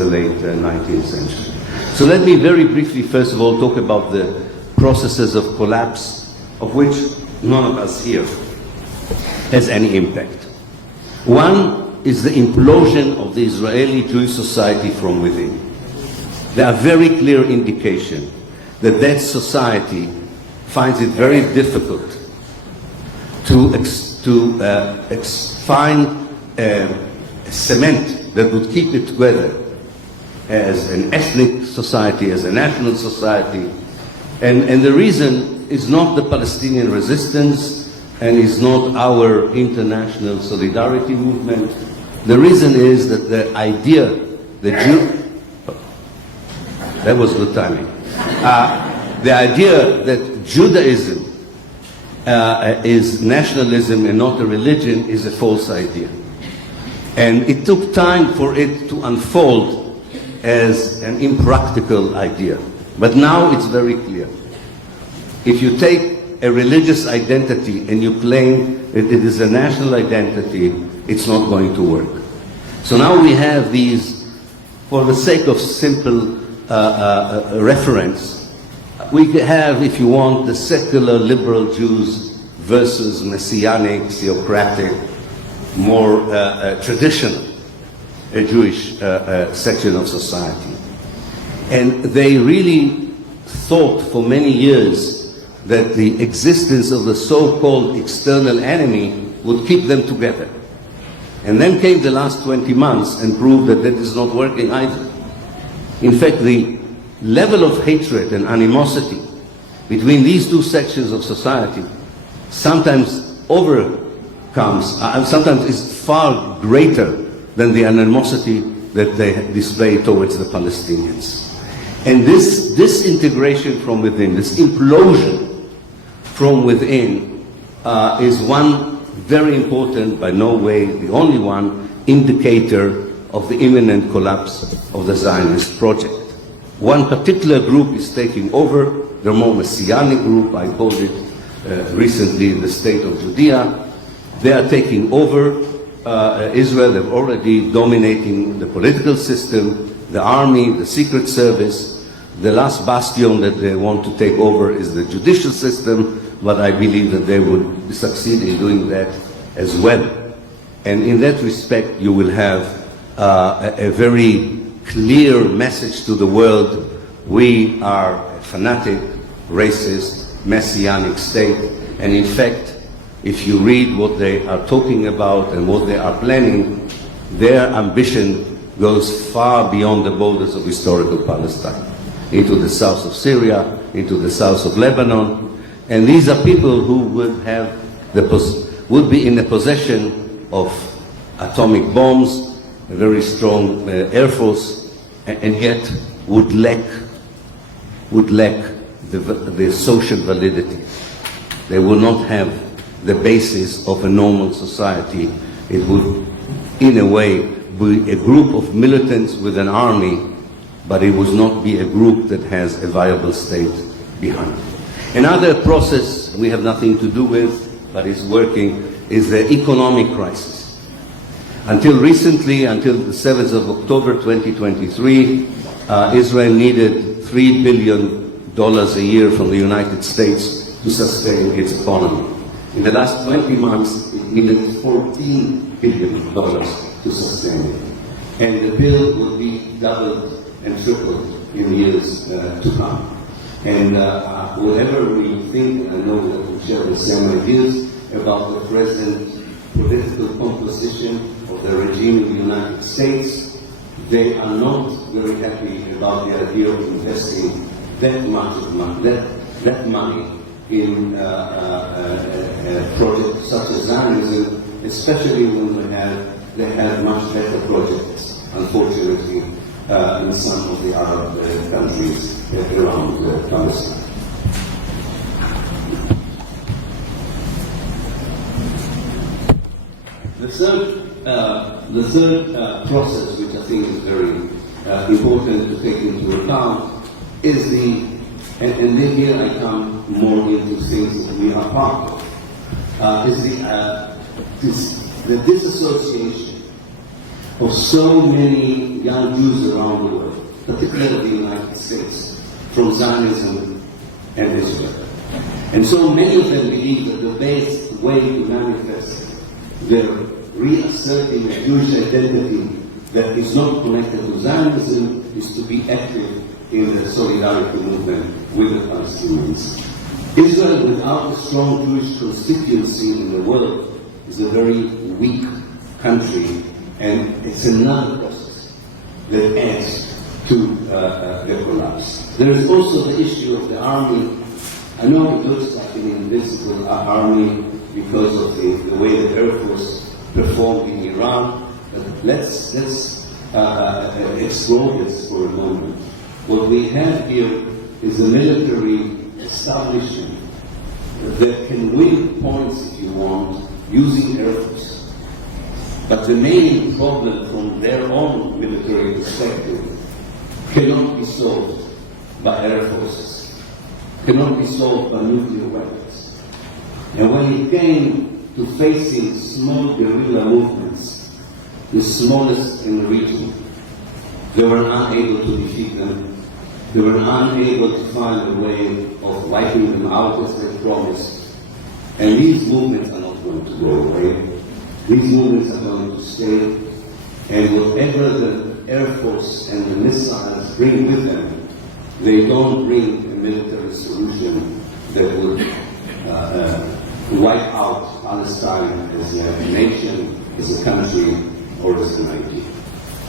the late 19th century. So let me very briefly, first of all, talk about the processes of collapse, of which none of us here has any impact. One is the implosion of the Israeli Jewish society from within. There are very clear indications that that society finds it very difficult to find cement that would keep it together as an ethnic society, as a national society. And the reason is not the Palestinian resistance and is not our international solidarity movement. The reason is that the idea that that was good timing. The idea that Judaism is nationalism and not a religion is a false idea. And it took time for it to unfold as an impractical idea. But now it's very clear. If you take a religious identity and you claim that it is a national identity, it's not going to work. So now we have these, for the sake of simple reference, we have, if you want, the secular liberal Jews versus messianic, theocratic, more traditional Jewish section of society. And they really thought for many years that the existence of the so-called external enemy would keep them together. And then came the last 20 months and proved that that is not working either. In fact, the level of hatred and animosity between these two sections of society sometimes sometimes is far greater than the animosity that they display towards the Palestinians. And this disintegration from within, this implosion from within, is one very important, by no way the only one, indicator of the imminent collapse of the Zionist project. One particular group is taking over, the more messianic group, I called it recently the state of Judea. They are taking over Israel. They're already dominating the political system, the army, the secret service. The last bastion that they want to take over is the judicial system, but I believe that they would succeed in doing that as well. And in that respect, you will have a very clear message to the world: we are a fanatic, racist, messianic state. And in fact, if you read what they are talking about and what they are planning, their ambition goes far beyond the borders of historical Palestine, into the south of Syria, into the south of Lebanon. And these are people who would be in the possession of atomic bombs, a very strong air force, and yet would lack the social validity. They will not have the basis of a normal society. It would, in a way, be a group of militants with an army, but it would not be a group that has a viable state behind. Another process we have nothing to do with, but is working, is the economic crisis. Until recently, until the 7th of October 2023, Israel needed $3 billion a year from the United States to sustain its economy. In the last 20 months, it needed $14 billion to sustain it. And the bill will be doubled and tripled in years to come. And whatever we think, and I know that we share the same ideas about the present political composition of the regime in the United States, they are not very happy about the idea of investing that much of money, that money in projects such as Zionism, especially when they have much better projects, unfortunately, in some of the Arab countries around Palestine. The third process, which I think is very important to take into account, is and then here I come more into things that we are part of, is the disassociation of so many protecting young Jews around the world, particularly the United States, from Zionism and Israel. And so many of them believe that the best way to manifest their reasserting a Jewish identity that is not connected to Zionism is to be active in the solidarity movement with the Palestinians. Israel, without a strong Jewish constituency in the world, is a very weak country, and it's another process that adds to the collapse. There is also the issue of the army. I know it looks like an invincible army because of the way the Air Force performed in Iran, but let's explore this for a moment. What we have here is a military establishment that can win points, if you want, using Air Force. But the main problem from their own military perspective cannot be solved by Air Forces, cannot be solved by nuclear weapons. And when it came to facing small guerrilla movements, the smallest in the region, they were unable to defeat them. They were unable to find a way of wiping them out as they promised. And these movements are not going to go away. These movements are going to stay. And whatever the Air Force and the missiles bring with them, they don't bring a military solution that would wipe out Palestine as a nation, as a country, or as an idea.